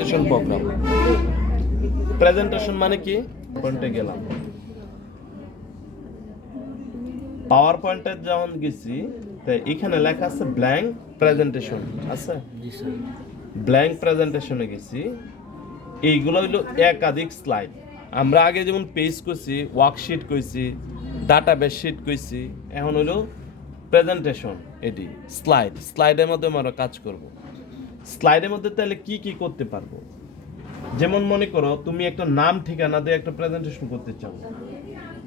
Presentation programme presentation মানে কি? পয়েন্টে গেলাম। পাওয়ার পয়েন্টে যেমন গেছি তাই এখানে লেখা আছে ব্ল্যাঙ্ক প্রেজেন্টেশন আছে? ব্ল্যাঙ্ক প্রেজেন্টেশনে গেছি। এইগুলো হইল একাধিক স্লাইড আমরা আগে যেমন পেজ করছি ওয়ার্কশিট কইছি ডাটা বেস শিট কইছি এখন হইল প্রেজেন্টেশন এটি স্লাইড স্লাইডের মধ্যে আমরা কাজ করব। স্লাইডের মধ্যে তাহলে কি কি করতে পারব? যেমন মনে করো, তুমি একটা নাম, ঠিকানা দিয়ে একটা প্রেজেন্টেশন করতে চাও।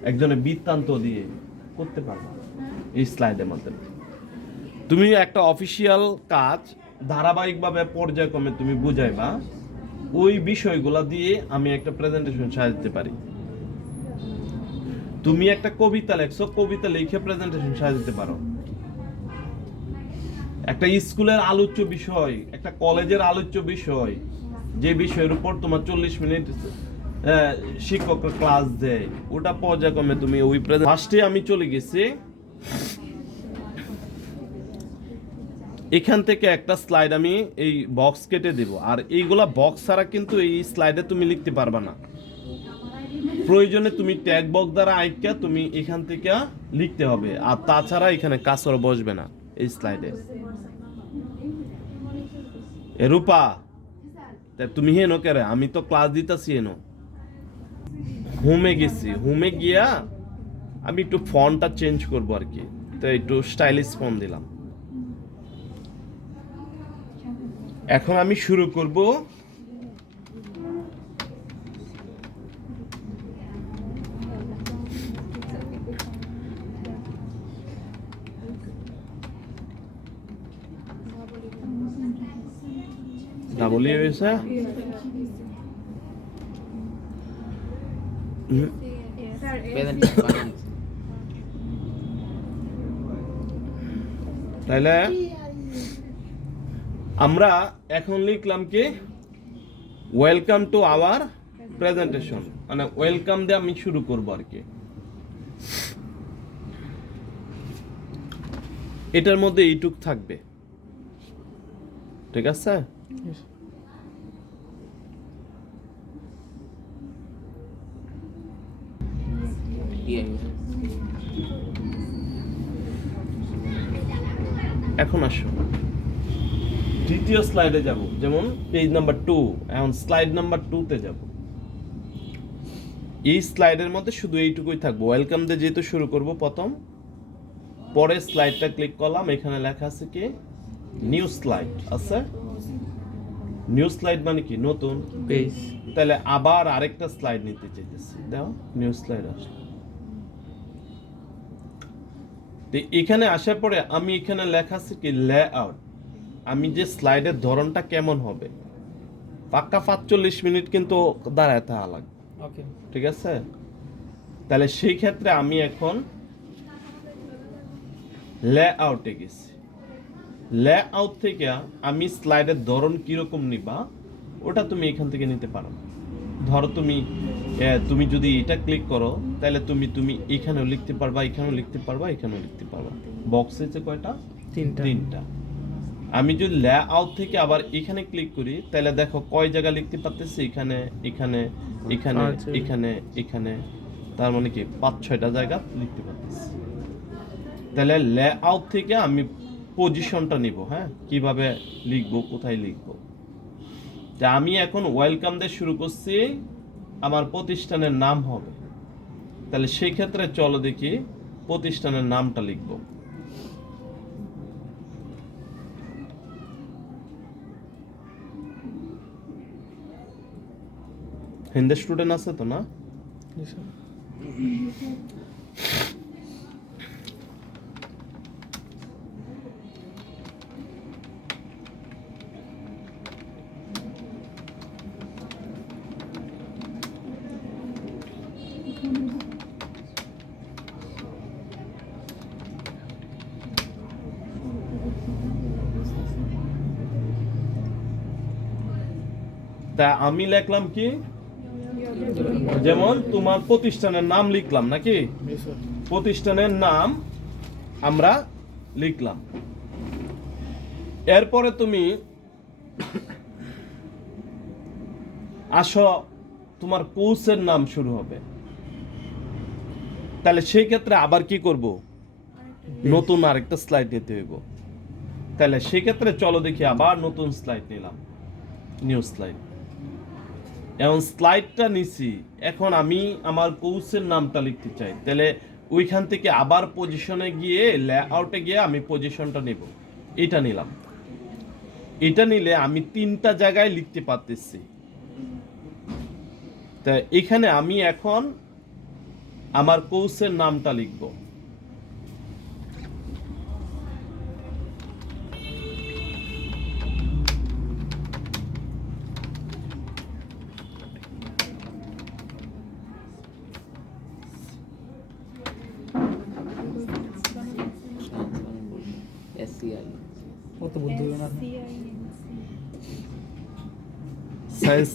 একজনের বৃত্তান্ত দিয়ে করতে পারবে এই স্লাইডের মধ্যে তুমি একটা অফিসিয়াল কাজ ধারাবাহিকভাবে পর্যায়ক্রমে তুমি বুঝাইবা, ওই বিষয়গুলা দিয়ে আমি একটা প্রেজেন্টেশন সাজাতে পারি। তুমি একটা কবিতা লেখছো, কবিতা লিখে প্রেজেন্টেশন সাজাতে পারো। একটা স্কুলের আলোচ্য বিষয়, একটা কলেজের আলোচ্য বিষয়, যে বিষয়ের উপর তোমার চল্লিশ মিনিট শিক্ষক ক্লাস দেয়, ওটা পর্যায়ক্রমে তুমি ওই ফার্স্টে আমি চলে গেছি। এখান থেকে একটা স্লাইড আমি এই বক্স কেটে দেব। আর এইগুলা বক্স ছাড়া কিন্তু এই স্লাইডে তুমি লিখতে পারবা না। প্রয়োজনে তুমি ট্যাগ বক্স দ্বারা আইকা তুমি এখান থেকে লিখতে হবে। আর তাছাড়া এখানে কাসর বসবে না এই স্লাইডে রূপা। তা, তুমি হেনো কেরে? আমি তো ক্লাস দিতেছি হেন হোমে গেছি। হোমে গিয়া আমি একটু ফোনটা চেঞ্জ করব আর কি। তো, একটু স্টাইলিশ ফোন দিলাম। এখন আমি শুরু করব ডাবল ই হয়েছে? তাইলে আমরা এখন লিখলাম কি? ওয়েলকাম টু আওয়ার প্রেজেন্টেশন মানে ওয়েলকাম দিয়ে আমি শুরু করব আর কি। এটার মধ্যে এইটুক থাকবে। ঠিক আছে? এখন আসো। দ্বিতীয় স্লাইডে যাব। যেমন পেজ নাম্বার টু এখন স্লাইড নাম্বার টুতে যাব। এই স্লাইডের মধ্যে শুধু এইটুকুই থাকব। ওয়েলকাম দিয়ে যেহেতু শুরু করব প্রথম। পরে স্লাইডটা ক্লিক করলাম। এখানে লেখা আছে কি? নিউ স্লাইড আছে। নিউ স্লাইড মানে কি? নতুন। পেজ তাহলে আবার আরেকটা স্লাইড নিতে চাইতেছি। দাও নিউ স্লাইড আসলো। তো এখানে আসার পরে আমি এখানে লেখা আছে কি লে আউট আমি যে স্লাইডের ধরনটা কেমন হবে। পাক্কা পাঁচচল্লিশ মিনিট কিন্তু দাঁড়ায় থাকা লাগবে। ঠিক আছে? তাহলে সেই ক্ষেত্রে আমি এখন লে আউটে গেছি। লে আউট থেকে আমি স্লাইডের ধরন কীরকম নিবা ওটা তুমি এখান থেকে নিতে পারো। ধরো তুমি তুমি যদি এটা ক্লিক করো তাহলে তুমি তুমি এখানেও লিখতে পারবা এখানেও লিখতে পারবা এখানেও লিখতে পারবা। বক্সে হচ্ছে কয়টা? তিনটা। তিনটা। আমি যদি লেআউট থেকে আবার এখানে ক্লিক করি তাহলে দেখো কয় জায়গা লিখতে পারতেছি? এখানে এখানে এখানে। এখানে এখানে। তার মানে কি? পাঁচ ছয়টা জায়গা লিখতে পারতেছি। তাহলে লেআউট থেকে আমি পজিশনটা নিব হ্যাঁ? কীভাবে লিখব কোথায় লিখব? তা আমি এখন ওয়েলকাম দিয়ে শুরু করছি। আমার প্রতিষ্ঠানের নাম হবে। তাহলে সেই ক্ষেত্রে চলো দেখি প্রতিষ্ঠানের নামটা লিখব। হিন্দি স্টুডেন্ট আছে তো না? আমি লিখলাম কি? যেমন তোমার প্রতিষ্ঠানের নাম লিখলাম, নাকি? প্রতিষ্ঠানের নাম আমরা লিখলাম। এরপরে তুমি আসো, তোমার কোর্সের নাম শুরু হবে। তাহলে সেই ক্ষেত্রে আবার কি করব? নতুন আরেকটা স্লাইড নিতে হইব। তাহলে সেই ক্ষেত্রে চলো দেখি, আবার নতুন স্লাইড নিলাম। নিউ স্লাইড এখন স্লাইডটা নিছি। এখন আমি আমার কোর্সের নামটা লিখতে চাই। তাহলে ওইখান থেকে আবার পজিশনে গিয়ে লেআউটে গিয়ে আমি পজিশনটা নেব। এটা নিলাম। এটা নিলে আমি তিনটা জায়গায় লিখতে পারতেছি। তা এখানে আমি এখন আমার কোর্সের নামটা লিখব।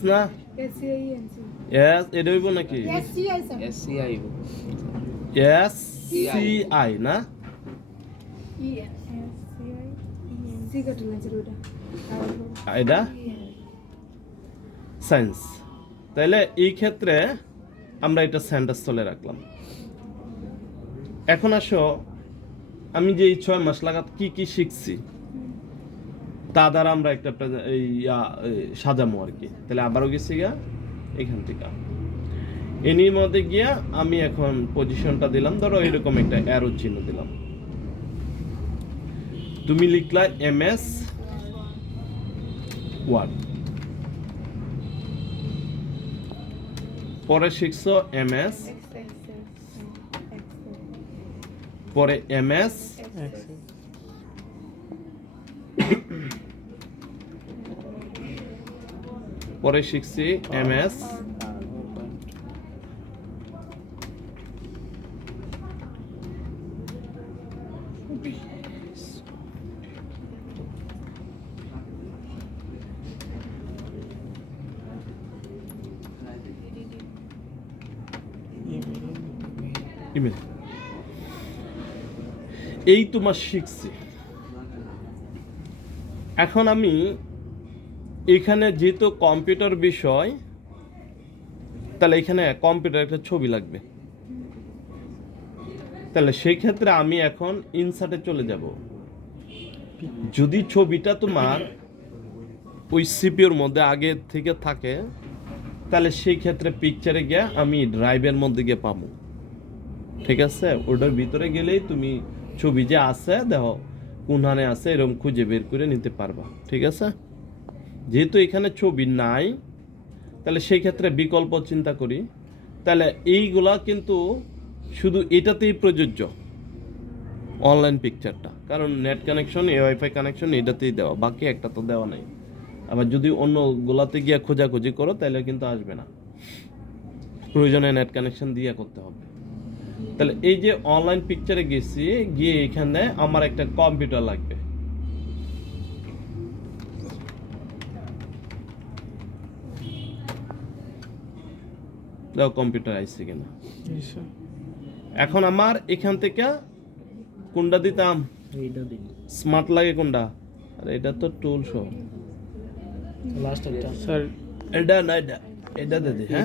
না এস এটা হইব নাকি এস সি আই না এটা সায়েন্স তাইলে এই ক্ষেত্রে আমরা এটা সেন্টার চলে রাখলাম এখন আসো আমি যে এই ছয় মাস লাগাত কি কি শিখছি তা দ্বারা আমরা একটা ইয়া, এই সাজামো আর কি। তাহলে আবারও গেছি গিয়া এখান থেকে। এনির মধ্যে গিয়া আমি এখন পজিশনটা দিলাম। ধরো এরকম একটা অ্যারো চিহ্ন দিলাম। তুমি লিখলা এম এস ওয়ার্ড পরে শিখছো এম এস পরে এম এস পরে শিখছি এম এস ইমেল এই তোমার শিখছি। এখন আমি এখানে যেহেতু কম্পিউটার বিষয়, তাহলে এখানে কম্পিউটার একটা ছবি লাগবে। তাহলে সেই ক্ষেত্রে আমি এখন ইনসার্টে চলে যাব। যদি ছবিটা তোমার ওই সিপিওর মধ্যে আগে থেকে থাকে, তাহলে সেই ক্ষেত্রে পিকচারে গিয়ে আমি ড্রাইভের মধ্যে গিয়ে পাবো। ঠিক আছে? ওটার ভিতরে গেলেই তুমি ছবি যে আছে, দেখো কোনহানে আছে, এরকম খুঁজে বের করে নিতে পারবা। ঠিক আছে? যেহেতু এখানে ছবি নাই, তাহলে সেই ক্ষেত্রে বিকল্প চিন্তা করি। তাহলে এইগুলা কিন্তু শুধু এটাতেই প্রযোজ্য অনলাইন পিকচারটা কারণ নেট কানেকশন এ ওয়াইফাই কানেকশন এটাতেই দেওয়া, বাকি একটা তো দেওয়া নাই। আবার যদি অন্য গোলাতে গিয়ে খোঁজাখুঁজি করো, তাহলে কিন্তু আসবে না। প্রয়োজনে নেট কানেকশন দিয়ে করতে হবে। তাহলে এই যে অনলাইন পিকচারে গেছি, গিয়ে এখানে আমার একটা কম্পিউটার লাগবে। দাও কম্পিউটার আইসি কিনা। এখন আমার এখান থেকে কোনটা দিতাম? স্মার্ট লাগে কোনটা আর এটা তো টুল সহ। লাস্ট স্যার এটা না এটা এটা দে দে হ্যাঁ?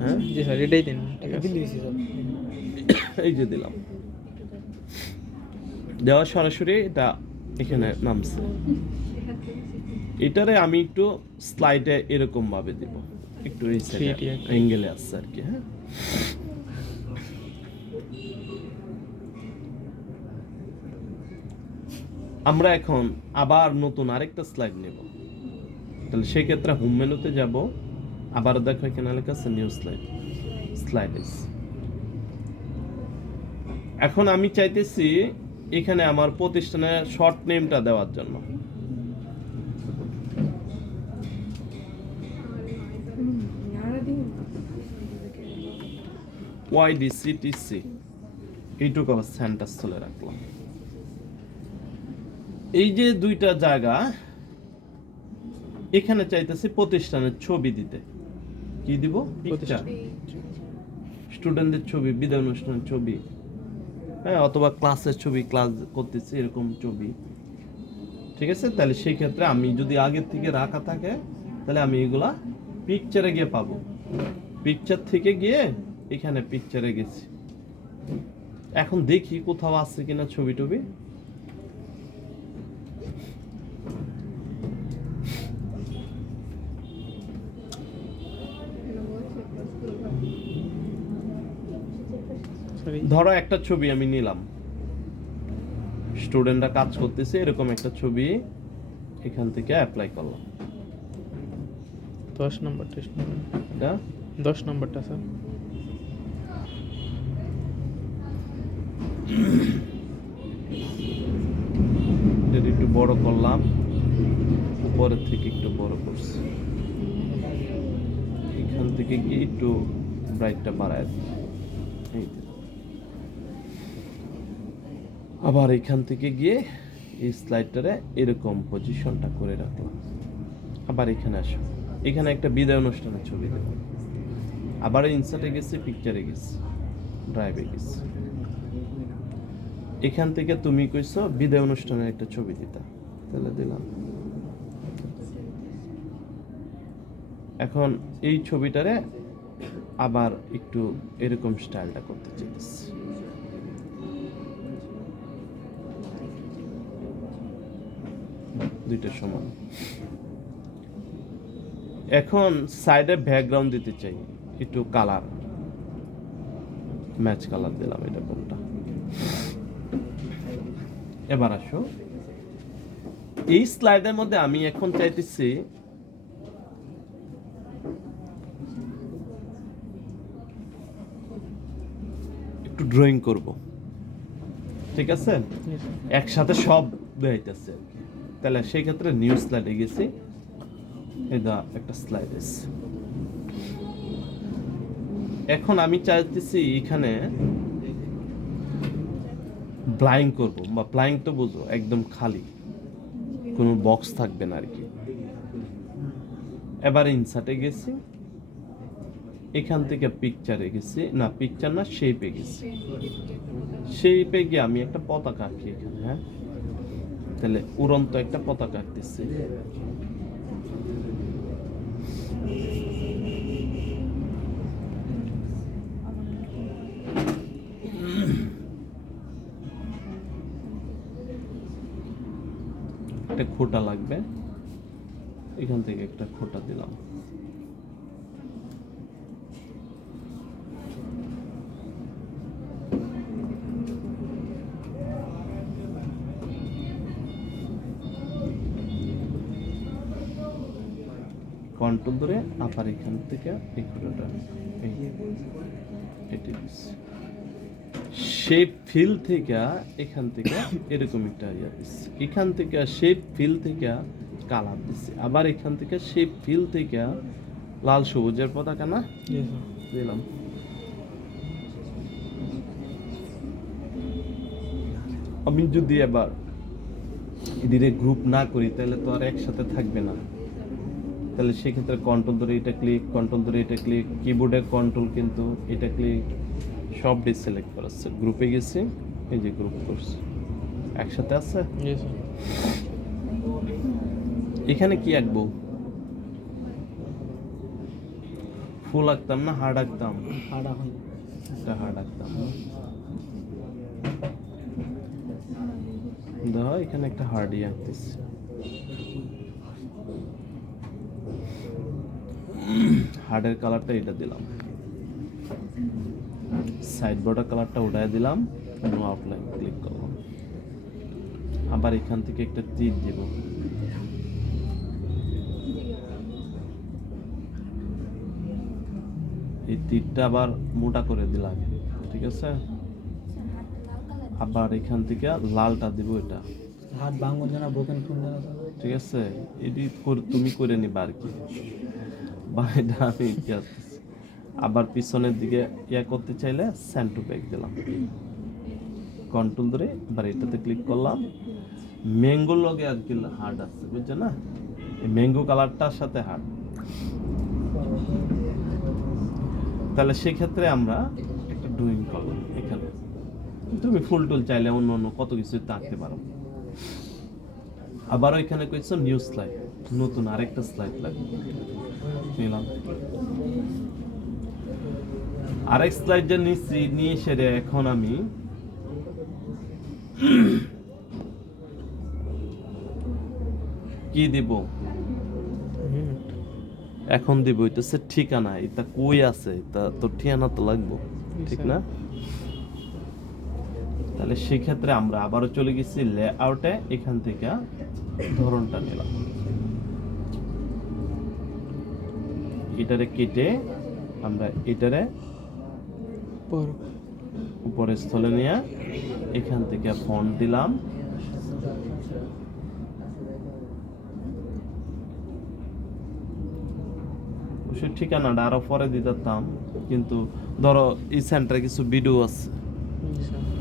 হ্যাঁ? জি স্যার এটাই দিন ঠিক আছে। দিয়েছি স্যার এই যে দিলাম। দেওয়া সরাসরি এটা এখানে নামছে। এটারে আমি একটু স্লাইডে এরকম ভাবে দিব। একটু এই সাইডে 3D একটা। অ্যাঙ্গেলে আসছে আর কি হ্যাঁ? আমরা এখন আবার নতুন আরেকটা স্লাইড নেব। তাহলে সেই ক্ষেত্রে হোম মেনুতে যাব। আবার দেখো এখানে লেখা আছে নিউ স্লাইড স্লাইডেস এখন আমি চাইতেছি এখানে আমার প্রতিষ্ঠানের শর্ট নেমটা দেওয়ার জন্য। ওয়াইডিসিটিসি এইটুকু আবার সেন্টার চলে রাখলাম এই যে দুইটা জায়গা, এখানে চাইতেছি প্রতিষ্ঠানের ছবি দিতে। কি দিব? স্টুডেন্টদের ছবি, বিদায় অনুষ্ঠানের ছবি। হ্যাঁ অথবা ক্লাসের ছবি ক্লাস করতেছি এরকম ছবি। ঠিক আছে? তাহলে সেই ক্ষেত্রে আমি যদি আগের থেকে রাখা থাকে, তাহলে আমি এগুলা পিকচারে গিয়ে পাবো। পিকচার থেকে গিয়ে এখানে পিকচারে গেছি। এখন দেখি কোথাও আছে কিনা ছবি টবি। ধরো একটা ছবি আমি নিলাম। স্টুডেন্টরা কাজ করতেছে এরকম একটা ছবি এখান থেকে অ্যাপ্লাই করলাম। দশ নম্বর টেস্ট এটা দশ নম্বরটা স্যার এটা একটু বড় করলাম। উপরের থেকে একটু বড় করছি। এখান থেকে গিয়ে একটু ব্রাইটটা বাড়ায়। এই আবার এখান থেকে গিয়ে এই স্লাইডটারে এরকম পজিশনটা করে রাখলাম। আবার এখানে আসো। এখানে একটা বিদায় অনুষ্ঠানের ছবি দেব আবার ইনসার্টে গেছি পিকচারে গেছি। ড্রাইভে গেছি। এখান থেকে তুমি কইছো বিদায় অনুষ্ঠানের একটা ছবি দিতা। তাহলে দিলাম। এখন এই ছবিটারে আবার একটু এরকম স্টাইলটা করতে চাইতেছি। দুইটা সমান। এখন সাইডে ব্যাকগ্রাউন্ড দিতে চাই। একটু কালার। ম্যাচ কালার দিলাম এটা কোনটা? এবার আসো। এই স্লাইডের মধ্যে আমি এখন চাইতেছি একটু ড্রয়িং করব। ঠিক আছে? একসাথে সব দেখাইতেছে তাহলে সেই ক্ষেত্রে নিউ স্লাইডে গেছি। এটা একটা স্লাইড এখন আমি চাইতেছি এখানে ব্লাইং করব, বা ব্লাইং তো বুঝো, একদম খালি। কোনো বক্স থাকবে না আর কি এবার ইনসার্টে গেছি। এখান থেকে পিকচারে গেছি। না পিকচার না শেপে গেছি। শেপে গিয়ে আমি একটা পতাকা আঁকি এখানে হ্যাঁ? তাহলে উড়ন্ত একটা পতাকা আঁকতেছি। একটা খোটা লাগবে। এখান থেকে একটা খোটা দিলাম। কন্ট্রোল ধরে আবার এখান থেকে এই খোটাটা, এই শেপ ফিল থেকে এখান থেকে এরকম একটা ইয়া দিচ্ছি এখান থেকে শেপ ফিল থেকে কালার দিচ্ছি আবার এখান থেকে শেপ ফিল থেকে লাল সবুজের পতাকা না দিলাম আমি যদি এবার এদিকে গ্রুপ না করি তাহলে তো আর একসাথে থাকবে না তাহলে সেক্ষেত্রে কন্ট্রোল ধরে এটা ক্লিক কন্ট্রোল ধরে এটা ক্লিক কিবোর্ডের কন্ট্রোল কিন্তু এটা ক্লিক সব ডিসিলেক্ট করাচ্ছে গ্রুপে গেছি এই যে গ্রুপ করছি। একসাথে আছে? এখানে কি আঁকবো? ফুল আঁকতাম না হার্ড আঁকতাম? হাড়া একটা হার্ড আঁকতাম। দেখো এখানে একটা হার্ডই আঁকতেছি। হার্ডের কালারটা এটা দিলাম। সাইড বর্ডার কালারটা উঠায় দিলাম নো আউটলাইন ক্লিক করলাম আবার এখান থেকে একটা তীর দিব। এই তীরটা আবার মোটা করে দিলাম ঠিক আছে? আবার এখান থেকে লালটা দিব এটা। হাত ভাঙন জানা জানা ঠিক আছে? এডিট তুমি করে নিবা আর কি। বা এটা আমি ইতিহাস দিচ্ছি। আবার পিছনের দিকে ইয়া করতে চাইলে স্যান্ড টু ব্যাক দিলাম। কন্ট্রোল ধরে এবার এটাতে ক্লিক করলাম। ম্যাঙ্গোর লগে আর কি হার্ড আসছে বুঝছ না? এই ম্যাঙ্গো কালারটার সাথে হার্ড তাহলে সেক্ষেত্রে আমরা একটা ড্রয়িং করলাম এখানে। তুমি ফুল টুল চাইলে অন্য অন্য কত কিছু আঁকতে পারো। আবারও এখানে কইছো নিউ স্লাইড নতুন আরেকটা স্লাইড লাগবে। নিলাম। আরেক স্লাইড যে নিচ্ছি নিয়ে সেরে এখন আমি। কি দিব? এখন দিব ঠিকানা, এটা কই আছে? এটা তো ঠিকানা তো লাগবো, ঠিক না? তাহলে সেক্ষেত্রে আমরা আবারও চলে গেছি লেআউটে এখান থেকে ধরনটা নিলাম। এটারে কেটে আমরা এটারে পর উপরে স্থলে নিয়ে এখান থেকে ফন্ট দিলাম। অবশ্যই ঠিকানাটা আরও পরে দিতাম কিন্তু ধরো এই সেন্টারে কিছু ভিডিও আছে।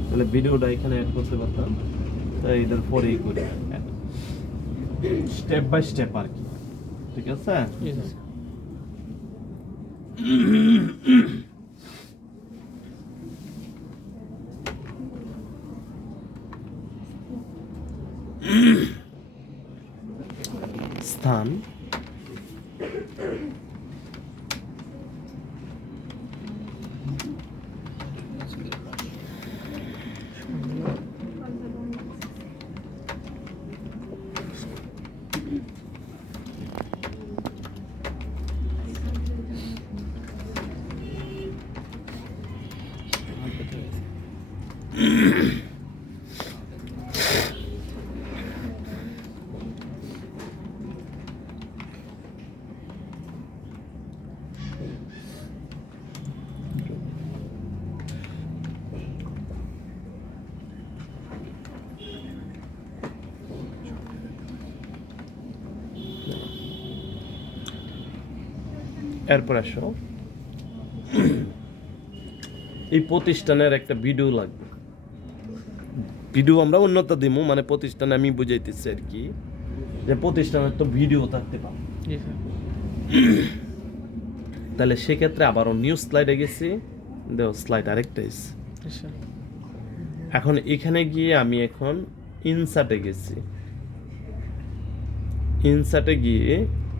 তাহলে ভিডিওটা এখানে অ্যাড করতে পারতাম। তাই এটার পরেই করি। স্টেপ বাই স্টেপ আর কি। ঠিক আছে জি স্যার স্থান এরপর আসো। এই প্রতিষ্ঠানের একটা ভিডিও লাগবে। ভিডিও আমরা উন্নত দিমু মানে প্রতিষ্ঠানে আমি বুঝাইতেছি আর কি যে প্রতিষ্ঠানের তো ভিডিও থাকতে স্যার। তাহলে সেক্ষেত্রে আবারও নিউ স্লাইডে গেছি। দেও স্লাইড আরেকটা এসে এখন এখানে গিয়ে আমি এখন ইনসার্টে গেছি। ইনসার্টে গিয়ে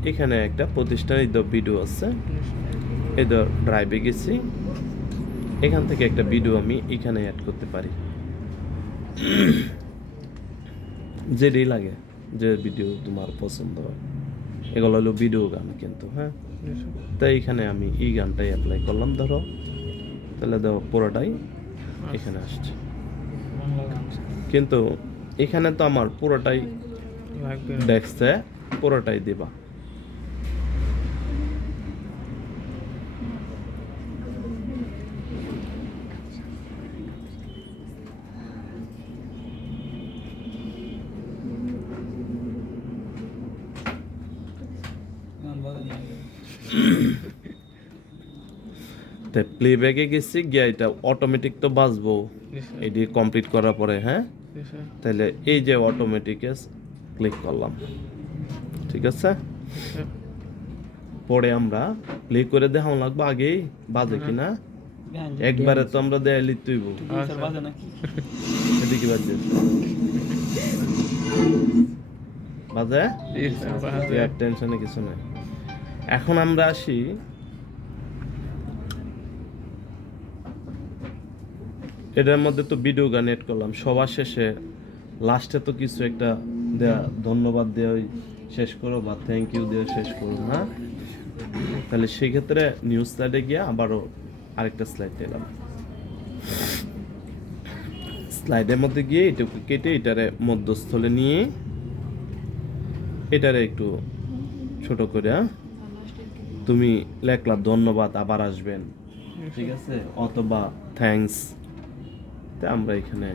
এখানে একটা প্রতিষ্ঠানের ভিডিও আছে। এই তো ড্রাইভে গেছি। এখান থেকে একটা ভিডিও আমি এখানে অ্যাড করতে পারি। যেটাই লাগে যে ভিডিও তোমার পছন্দ হয়। এগুলো হলো ভিডিও গান কিন্তু হ্যাঁ? তাই এখানে আমি এই গানটাই অ্যাপ্লাই করলাম ধরো। তাহলে ধরো পুরোটাই এখানে আসছে। কিন্তু এখানে তো আমার পুরোটাই ডেস্কে পুরোটাই দিবা। তো প্লেব্যাকে গেছি গিয়ে এটা অটোমেটিক তো বাজবো। এটি কমপ্লিট করার পরে হ্যাঁ? তাহলে এই যে অটোমেটিকে ক্লিক করলাম। ঠিক আছে? পরে আমরা প্লে করে দেখাও লাগবো আগেই বাজে কিনা? একবারে তো আমরা দেয়ালি তুইব এদিকে বাজে। বাজে? জি স্যার তুই আর টেনশনে কিছু নাই। এখন আমরা আসি এটার মধ্যে তো ভিডিও গান এড করলাম। সবার শেষে লাস্টে তো কিছু একটা দেয়া, ধন্যবাদ দেওয়া শেষ করো বা থ্যাংক ইউ দেওয়া শেষ করো, না? তাহলে সেক্ষেত্রে নিউজ স্লাইডে গিয়ে আবারও আরেকটা স্লাইড দিলাম স্লাইডের মধ্যে গিয়ে এটুকু কেটে এটারে মধ্যস্থলে নিয়ে এটারে একটু ছোট করে হ্যাঁ? তুমি লেখলা, ধন্যবাদ, আবার আসবেন। ঠিক আছে? অথবা, থ্যাঙ্কস। তা আমরা এখানে